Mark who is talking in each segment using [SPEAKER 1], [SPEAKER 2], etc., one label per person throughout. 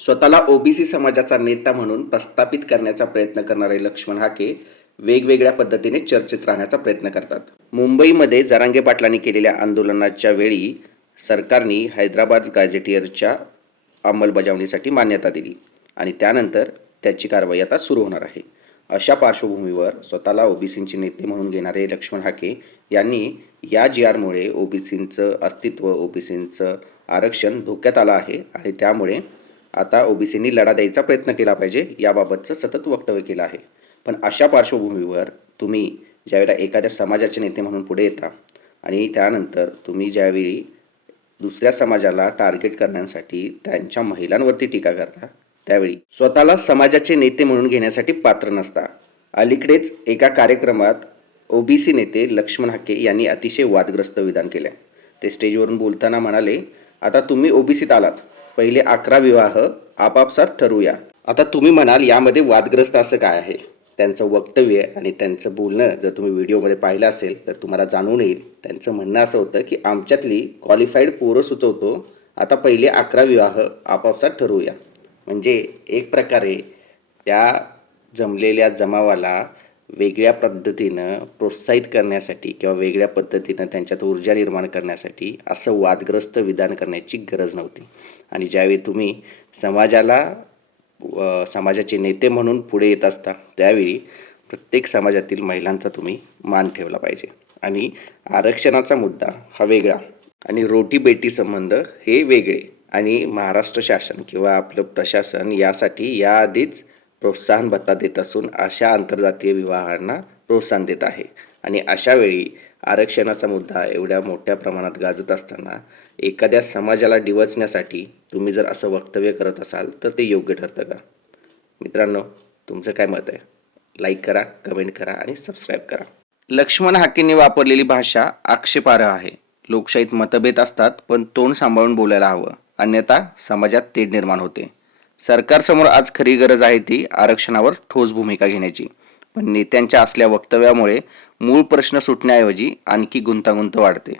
[SPEAKER 1] स्वतःला ओबीसी समाजाचा नेता म्हणून प्रस्थापित करण्याचा प्रयत्न करणारे लक्ष्मण हाके वेगवेगळ्या पद्धतीने चर्चेत राहण्याचा प्रयत्न करतात. मुंबईमध्ये जरांगे पाटलांनी केलेल्या आंदोलनाच्या वेळी सरकारने हैदराबाद गॅझेटियरच्या अंमलबजावणीसाठी मान्यता दिली आणि त्यानंतर त्याची कारवाई आता सुरू होणार आहे. अशा पार्श्वभूमीवर स्वतःला ओबीसींचे नेते म्हणून घेणारे लक्ष्मण हाके यांनी या जी आरमुळे ओबीसींचं अस्तित्व ओबीसींचं आरक्षण धोक्यात आलं आहे आणि त्यामुळे आता ओबीसींनी लढा द्यायचा प्रयत्न केला पाहिजे याबाबतचं सतत वक्तव्य केलं आहे. पण अशा पार्श्वभूमीवर तुम्ही ज्यावेळेला एखाद्या समाजाचे नेते म्हणून पुढे येता आणि त्यानंतर तुम्ही ज्यावेळी दुसऱ्या समाजाला टार्गेट करण्यासाठी त्यांच्या महिलांवरती टीका करता त्यावेळी स्वतःला समाजाचे नेते म्हणून घेण्यासाठी पात्र नसता. अलीकडेच एका कार्यक्रमात ओबीसी नेते लक्ष्मण हाके यांनी अतिशय वादग्रस्त विधान केले. ते स्टेजवरून बोलताना म्हणाले आता तुम्ही ओबीसीत आलात. पहिले अकरा विवाह आपापसात ठरवूया. आता तुम्ही म्हणाल यामध्ये वादग्रस्त असं काय आहे? त्यांचं वक्तव्य आणि त्यांचं बोलणं जर तुम्ही व्हिडिओमध्ये पाहिलं असेल तर तुम्हाला जाणून येईल. त्यांचं म्हणणं असं होतं की आमच्यातली क्वालिफाईड पोरं सुचवतो आता पहिले अकरा विवाह आपापसात ठरवूया. म्हणजे एक प्रकारे त्या जमलेल्या जमावाला वेगळ्या पद्धतीनं प्रोत्साहित करण्यासाठी किंवा वेगळ्या पद्धतीनं त्यांच्यात ऊर्जा निर्माण करण्यासाठी असं वादग्रस्त विधान करण्याची गरज नव्हती. आणि ज्यावेळी तुम्ही समाजाला समाजाचे नेते म्हणून पुढे येत असता त्यावेळी प्रत्येक समाजातील महिलांचा तुम्ही मान ठेवला पाहिजे. आणि आरक्षणाचा मुद्दा हा वेगळा. आणि रोटी बेटी संबंध हे वेगळे. आणि महाराष्ट्र शासन किंवा आपलं प्रशासन यासाठी याआधीच प्रोत्साहन भत्ता देत असून अशा आंतरजातीय विवाहांना प्रोत्साहन देत आहे. आणि अशा वेळी आरक्षणाचा मुद्दा एवढ्या मोठ्या प्रमाणात गाजत असताना एखाद्या समाजाला डिवचण्यासाठी तुम्ही जर असं वक्तव्य करत असाल तर ते योग्य ठरतं का? मित्रांनो तुमचं काय मत आहे? लाईक करा कमेंट करा आणि सबस्क्राईब करा. लक्ष्मण हाकेंनी वापरलेली भाषा आक्षेपार्ह आहे. लोकशाहीत मतभेद असतात पण तोंड सांभाळून बोलायला हवं. अन्यथा समाजात तेढ निर्माण होते. सरकारसमोर आज खरी गरज आहे ती आरक्षणावर ठोस भूमिका घेण्याची. पण नेत्यांच्या असल्या वक्तव्यामुळे मूळ प्रश्न सुटण्याऐवजी आणखी गुंतागुंत वाढते.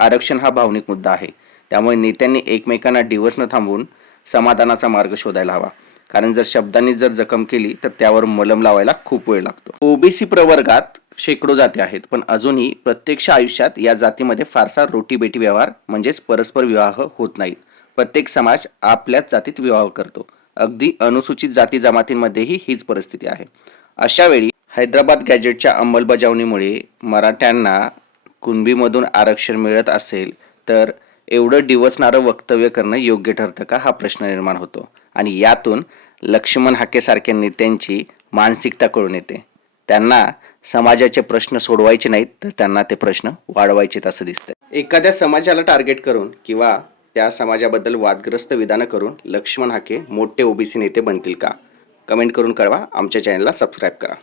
[SPEAKER 1] आरक्षण हा भावनिक मुद्दा आहे. त्यामुळे नेत्यांनी एकमेकांना डिवस न थांबवून समाधानाचा मार्ग शोधायला हवा. कारण जर शब्दांनी जर जखम केली तर त्यावर मलम लावायला खूप वेळ लागतो. ओबीसी प्रवर्गात शेकडो जाती आहेत पण अजूनही प्रत्यक्ष आयुष्यात या जातीमध्ये फारसा रोटीबेटी व्यवहार म्हणजेच परस्पर विवाह होत नाहीत. प्रत्येक समाज आपल्याच जातीत विवाह करतो. अगदी अनुसूचित जाती जमातींमध्येही हीच परिस्थिती आहे. अशा वेळी हैदराबाद गॅजेटच्या अंमलबजावणीमुळे मराठ्यांना कुणबीमधून आरक्षण मिळत असेल तर एवढं डिवचणारं वक्तव्य करणं योग्य ठरतं का? हा प्रश्न निर्माण होतो. आणि यातून लक्ष्मण हाकेसारख्या नेत्यांची मानसिकता कळून येते. त्यांना समाजाचे प्रश्न सोडवायचे नाहीत तर त्यांना ते प्रश्न वाढवायचेत असं दिसतं एखाद्या समाजाला टार्गेट करून किंवा त्या समाजाबद्दल वादग्रस्त विधानं करून लक्ष्मण हाके मोठे ओबीसी नेते बनतील का? कमेंट करून कळवा. आमच्या चॅनलला सबस्क्राईब करा.